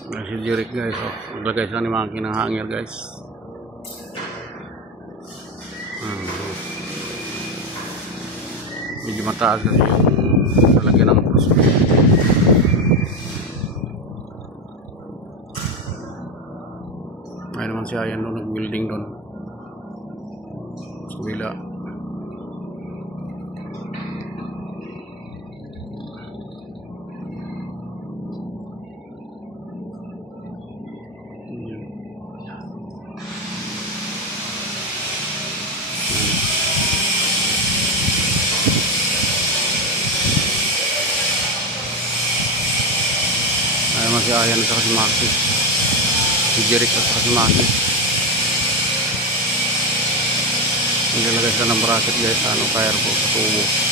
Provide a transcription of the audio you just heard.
Si Jeric guys, oh. Maglagay sila ni Monkey ng hanger guys. Medyo mataas kasi yung lalagyan ng cross. Ay naman siya yan doon, nag-building doon sa kabila. Ay naman si Ayan at saka si Maki, si Jeric at saka si Maki. Naglalagay sila ng bracket guys sa ano, fire po sa tubo.